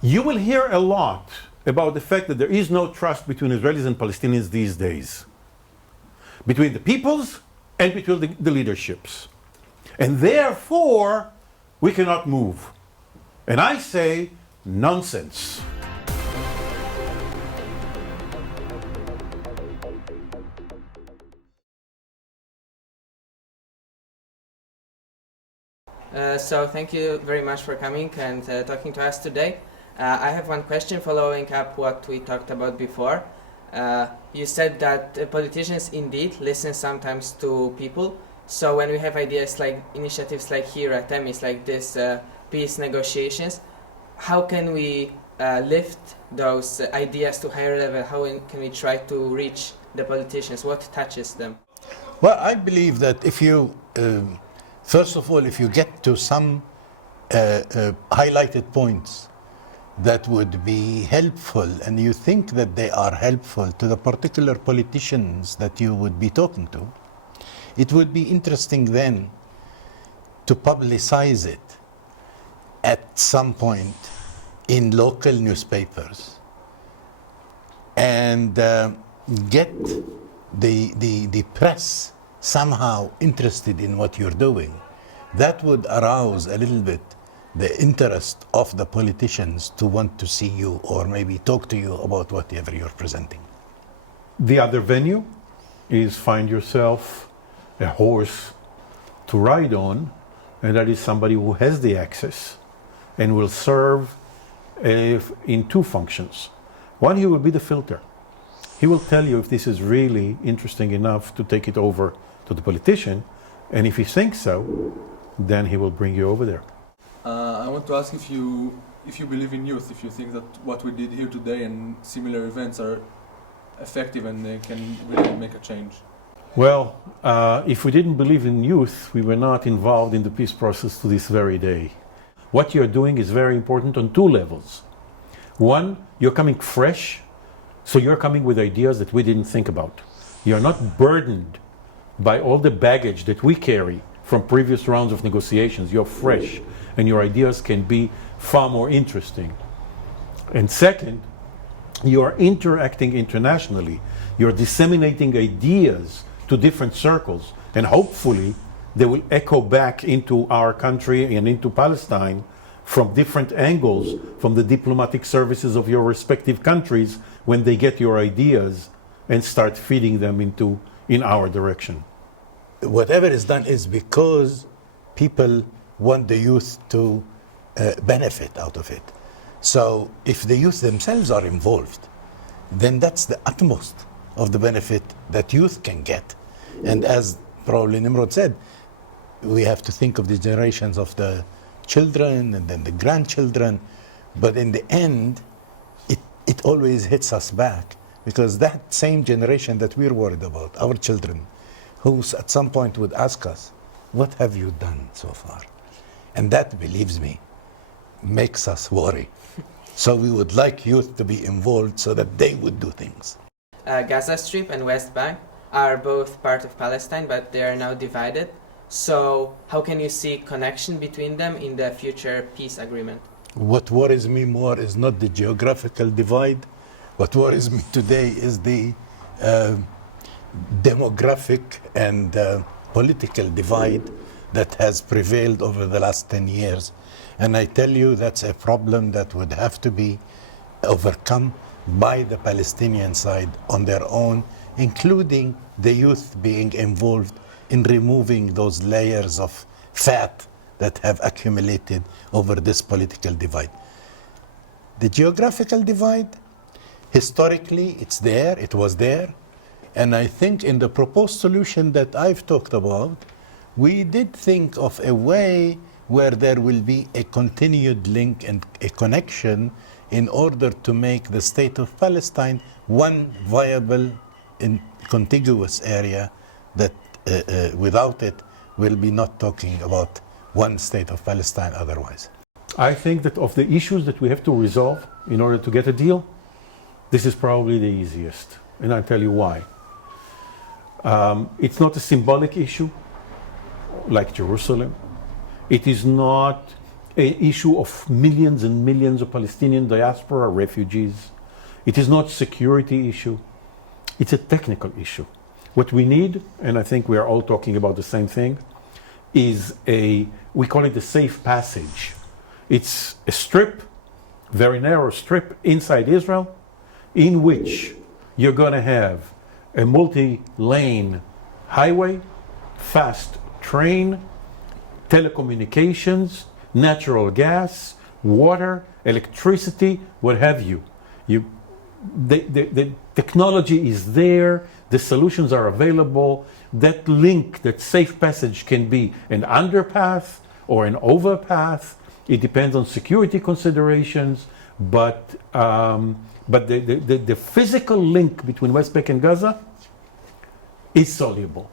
You will hear a lot about the fact that there is no trust between Israelis and Palestinians these days, between the peoples and between the leaderships. And therefore, we cannot move. And I say, nonsense. So thank you very much for coming and talking to us today. I have one question following up what we talked about before. You said that politicians indeed listen sometimes to people. So when we have ideas like initiatives like here at Temis, like this peace negotiations, how can we lift those ideas to higher level? How can we try to reach the politicians? What touches them? Well, I believe that if you, first of all, if you get to some highlighted points that would be helpful, and you think that they are helpful to the particular politicians that you would be talking to, it would be interesting then to publicize it at some point in local newspapers and get the press somehow interested in what you're doing. That would arouse a little bit the interest of the politicians to want to see you or maybe talk to you about whatever you're presenting. The other venue is find yourself a horse to ride on, and that is somebody who has the access and will serve in two functions. One, he will be the filter. He will tell you if this is really interesting enough to take it over to the politician, and if he thinks so, then he will bring you over there. I want to ask if you believe in youth, if you think that what we did here today and similar events are effective and they can really make a change. Well, if we didn't believe in youth, we were not involved in the peace process to this very day. What you're doing is very important on two levels. One, you're coming fresh, so you're coming with ideas that we didn't think about. You're not burdened by all the baggage that we carry from previous rounds of negotiations. You're fresh, and your ideas can be far more interesting. And second, you are interacting internationally. You're disseminating ideas to different circles, and hopefully they will echo back into our country and into Palestine from different angles, from the diplomatic services of your respective countries, when they get your ideas and start feeding them in our direction. Whatever is done is because people want the youth to benefit out of it. So if the youth themselves are involved, then that's the utmost of the benefit that youth can get. And as probably Nimrod said, we have to think of the generations of the children and then the grandchildren, but in the end, it always hits us back, because that same generation that we're worried about, our children, who at some point would ask us, what have you done so far? And that, believes me, makes us worry. So we would like youth to be involved so that they would do things. Gaza Strip and West Bank are both part of Palestine, but they are now divided. So how can you see connection between them in the future peace agreement? What worries me more is not the geographical divide. What worries me today is the demographic and political divide that has prevailed over the last 10 years. And I tell you, that's a problem that would have to be overcome by the Palestinian side on their own, including the youth being involved in removing those layers of fat that have accumulated over this political divide. The geographical divide, historically, it's there, it was there. And I think in the proposed solution that I've talked about, we did think of a way where there will be a continued link and a connection in order to make the state of Palestine one viable and contiguous area that without it, we'll be not talking about one state of Palestine otherwise. I think that of the issues that we have to resolve in order to get a deal, this is probably the easiest. And I'll tell you why. It's not a symbolic issue like Jerusalem. It is not an issue of millions and millions of Palestinian diaspora refugees. It is not a security issue. It's a technical issue. What we need, and I think we are all talking about the same thing, is we call it a safe passage. It's a strip, very narrow strip inside Israel, in which you're going to have a multi-lane highway, fast train, telecommunications, natural gas, water, electricity, what have you. The technology is there, the solutions are available. That link, that safe passage can be an underpass or an overpass. It depends on security considerations, but the physical link between West Bank and Gaza is soluble.